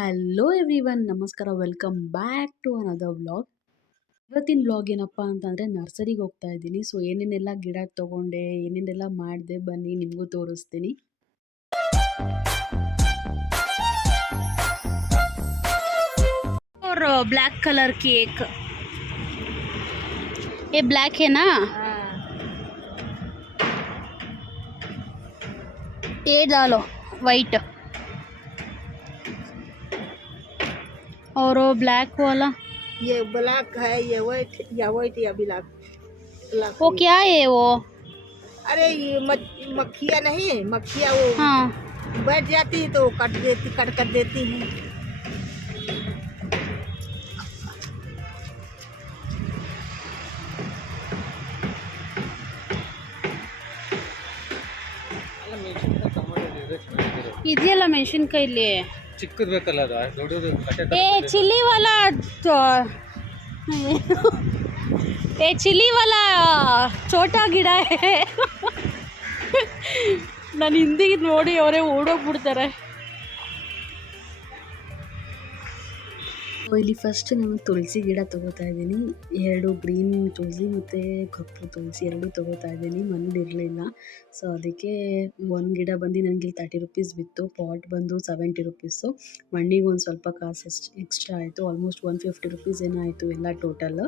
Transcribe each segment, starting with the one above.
Hello everyone, ನಮಸ್ಕಾರ. Welcome back to another vlog. ಇವತ್ತಿನ vlog ಏನಪ್ಪ ಅಂತಂದರೆ ನರ್ಸರಿಗೆ ಹೋಗ್ತಾ ಇದ್ದೀನಿ. ಸೊ ಏನೇನೆಲ್ಲ ಗಿಡ ತೊಗೊಂಡೆ, ಏನೇನೆಲ್ಲ ಮಾಡಿದೆ, ಬನ್ನಿ ನಿಮಗೂ ತೋರಿಸ್ತೀನಿ. और ब्लैक कलर की एक ये ब्लैक है ना, ये डालो वाइट और वो ब्लैक वाला ये ब्लैक है, ये व्हाइट या ब्लैक ब्लैक वो क्या है वो? अरे ये मक्खियाँ नहीं, मक्खियाँ वो हाँ, बैठ जाती है तो कट कर देती है। ಇದೆಯಲ್ಲ ಮೆಣಸಿನ್ಕಾಯಿ ಇಲ್ಲಿ ಚಿಕ್ಕದು ಬೇಕಲ್ಲ ಅದು ದೊಡ್ಡದು ಏ ಚಿಲ್ಲಿ ವಾಲ ಏ ಚಿಲ್ಲಿ ವಾಲ ಚೋಟಾ ಗಿಡ ನಾನು ಹಿಂದಿಗೆ ನೋಡಿ ಅವರೇ ಓಡೋಗ್ಬಿಡ್ತಾರೆ. ಇಲ್ಲಿ ಫಸ್ಟ್ ನಾನು ತುಳಸಿ ಗಿಡ ತೊಗೋತಾ ಇದ್ದೀನಿ. 2 ಗ್ರೀನ್ ತುಳಸಿ ಮತ್ತು ಕಪ್ಪು ತುಳಸಿ 2 ತೊಗೋತಾ ಇದ್ದೀನಿ. ಮನೇಲಿ ಇರಲಿಲ್ಲ, ಸೊ ಅದಕ್ಕೆ ಒಂದು ಗಿಡ ಬಂದು ನನಗೆ 30 ರುಪೀಸ್ ಬಿತ್ತು. ಪಾಟ್ ಬಂದು 70 ರುಪೀಸು. ಮಣ್ಣಿಗೆ ಒಂದು ಸ್ವಲ್ಪ ಕಾಸು ಎಕ್ಸ್ಟ್ರಾ ಆಯಿತು. ಆಲ್ಮೋಸ್ಟ್ 150 ರುಪೀಸ್ ಏನೋ ಆಯಿತು ಎಲ್ಲ ಟೋಟಲ್.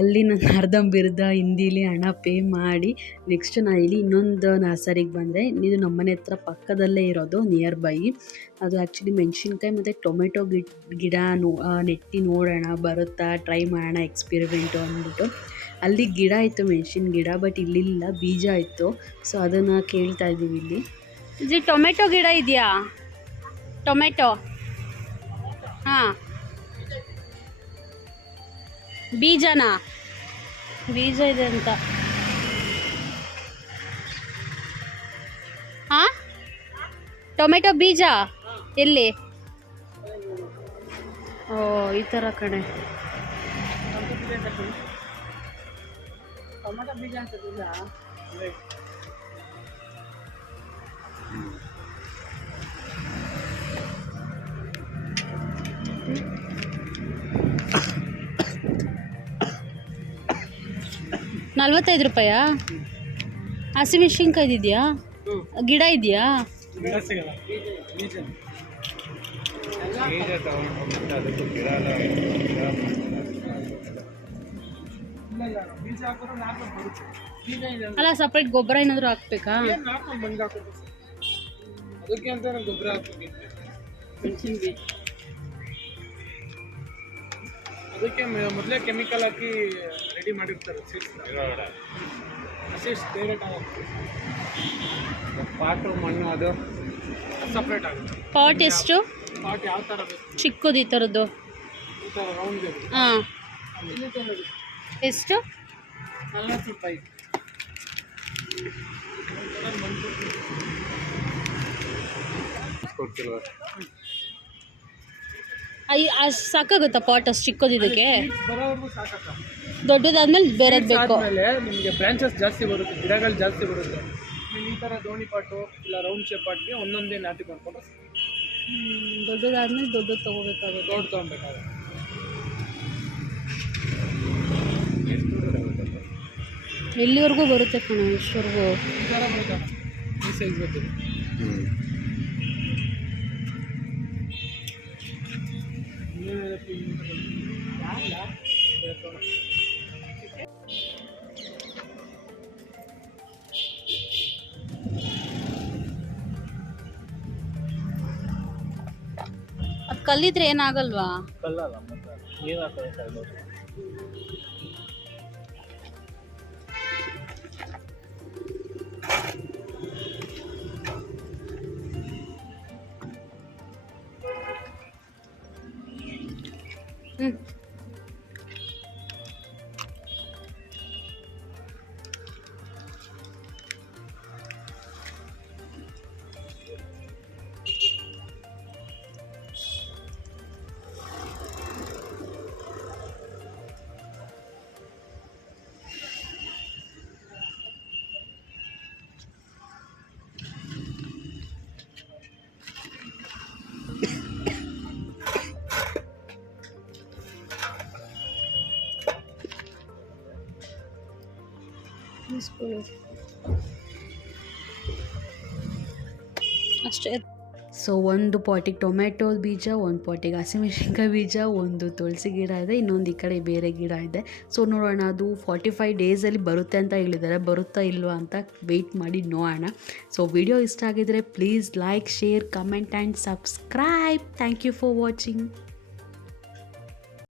ಅಲ್ಲಿ ನಾನು ಅರ್ಧಂಬರ್ಧ ಹಿಂದಿಲಿ ಹಣ ಪೇ ಮಾಡಿ ನೆಕ್ಸ್ಟ್ ನಾನು ಇಲ್ಲಿ ಇನ್ನೊಂದು ನರ್ಸರಿಗೆ ಬಂದರೆ. ಇದು ನಮ್ಮನೆ ಹತ್ರ ಪಕ್ಕದಲ್ಲೇ ಇರೋದು, ನಿಯರ್ ಬೈ. ಅದು ಆ್ಯಕ್ಚುಲಿ ಮೆಣಸಿನ್ಕಾಯಿ ಮತ್ತು ಟೊಮೆಟೊ ಗಿಡ ನೆಟ್ಟಿ ನೋಡೋಣ, ಬರುತ್ತಾ ಟ್ರೈ ಮಾಡೋಣ ಎಕ್ಸ್ಪೆರಿಮೆಂಟು ಅಂದ್ಬಿಟ್ಟು. ಅಲ್ಲಿ ಗಿಡ ಇತ್ತು, ಮೆಣಸಿನ ಗಿಡ, ಬಟ್ ಇಲ್ಲಿಲ್ಲ, ಬೀಜ ಇತ್ತು. ಸೊ ಅದನ್ನು ಕೇಳ್ತಾ ಇದ್ದೀವಿ. ಇಲ್ಲಿ ಟೊಮೆಟೊ ಗಿಡ ಇದೆಯಾ? ಟೊಮೆಟೊ ಹಾಂ, ಬೀಜನಾ? ಬೀಜ ಇದೆ ಅಂತ. ಹಾಂ, ಟೊಮೆಟೊ ಬೀಜ ಎಲ್ಲಿ? ಓ, ಈ ಥರ ಕಣೆ. टमाटर बीज ಅಂತ ಬೀಜ 45 ರೂಪಾಯಾ? ಹಸಿಮೆಣಸಿನ್ಕಾಯಿ ಇದೆಯಾ? ಗಿಡ ಇದೆಯಾ? ಗಿಡ ಸಿಗಲ್ಲ, ಬೀಜ ತಗೊಂಡು ಅದಕ್ಕೆ ಗಿಡ ಬೀಜ ಹಾಕಿದ್ರೆ ನಾರ್ಮಲ್ ಬರುತ್ತೆ. ಬೀಜ ಇದೆ ಅಲ್ಲ, ಸಪ್ರೇಟ್ ಗೊಬ್ಬರ ಏನಾದರೂ ಹಾಕ್ಬೇಕಾ? ನಾರ್ಮಲ್ ಬಂದು ಹಾಕೋದು ಅದಕ್ಕೆ ಅಂತ ಗೊಬ್ಬರ ಹಾಕ್ಬೇಕಿತ್ತು. ಮೆಣಸಿನ ಬೀಜ ಅದಕ್ಕೆ ಮೊದಲೇ ಕೆಮಿಕಲ್ ಹಾಕಿ ರೆಡಿ ಮಾಡಿರ್ತಾರೆ ಸೀಡ್ಸ್ ಡೈರೆಕ್ಟ್ ಆಗುತ್ತೆ. ಪಾಟು ಮಣ್ಣು ಅದು ಸಪ್ರೇಟ್ ಆಗುತ್ತೆ. ಪಾಟ್ ಎಷ್ಟು? ಪಾಟ್ ಯಾವ ಥರ ಬೇಕು? ಚಿಕ್ಕದು ಈ ಥರದ್ದು. ಈ ಥರ ರೌಂಡ್ ಬೇಕು. ಹಾಂ, ಇಲ್ಲಿ ಥರ ಎಷ್ಟು? 40 ರೂಪಾಯಿ. ಕೊಡ್ತಿಲ್ವ? ಅಷ್ಟು ಸಾಕಾಗುತ್ತಾ ಪಾಟ್ ಅಷ್ಟು ಚಿಕ್ಕದು ಇದಕ್ಕೆ? ಬರೋವರೆಗೂ ಸಾಕಕ್ಕ. ದೊಡ್ಡದಾದ್ಮೇಲೆ ಬೇರೆದು ಬೇಕು. ಆಮೇಲೆ ನಿಮಗೆ ಬ್ರಾಂಚಸ್ ಜಾಸ್ತಿ ಬರುತ್ತೆ, ಗಿಡಗಳು ಜಾಸ್ತಿ ಬರುತ್ತೆ. ನೀವು ಈ ಥರ ದೋಣಿ ಪಾಟು ಇಲ್ಲ ರೌಂಡ್ ಶೇಪ್ ಪಾಟ್ಗೆ ಒಂದೊಂದೇ ನಾಟಿ ಮಾಡ್ಕೊಂಡು ದೊಡ್ಡದಾದ್ಮೇಲೆ ದೊಡ್ಡದು ತೊಗೋಬೇಕಾಗುತ್ತೆ. ದೊಡ್ಡ ತೊಗೊಬೇಕಾಗುತ್ತೆ. ಎಲ್ಲಿವರೆಗೂ ಬರುತ್ತೆ ಕಣ? ಇಷ್ಟವರೆಗೂ ಈ ಥರ ಬರುತ್ತೆ, ಈ ಸೈಜ್ ಬರ್ತದೆ. ಅದು ಕಲ್ಲಿದ್ರೆ ಏನಾಗಲ್ವಾ? ಕಲ್ಲಲ್ಲ, ನೀರು ಹಾಕೋದು. ಹ್ಞೂ, ಅಷ್ಟೇ. ಸೊ ಒಂದು ಪಾಟಿಗೆ ಟೊಮೆಟೊ ಬೀಜ, ಒಂದು ಪಾಟಿಗೆ ಹಸಿಮೆಣಸಿನ್ಕಾಯಿ ಬೀಜ, ಒಂದು ತುಳಸಿ ಗಿಡ ಇದೆ, ಇನ್ನೊಂದು ಈ ಕಡೆ ಬೇರೆ ಗಿಡ ಇದೆ. ಸೊ ನೋಡೋಣ, ಅದು 45 ಡೇಸಲ್ಲಿ ಬರುತ್ತೆ ಅಂತ ಹೇಳಿದ್ದಾರೆ. ಬರುತ್ತಾ ಇಲ್ವಾ ಅಂತ ವೆಯ್ಟ್ ಮಾಡಿ ನೋಡೋಣ. ಸೊ ವಿಡಿಯೋ ಇಷ್ಟ ಆಗಿದರೆ please like, share, comment and subscribe. Thank you for watching.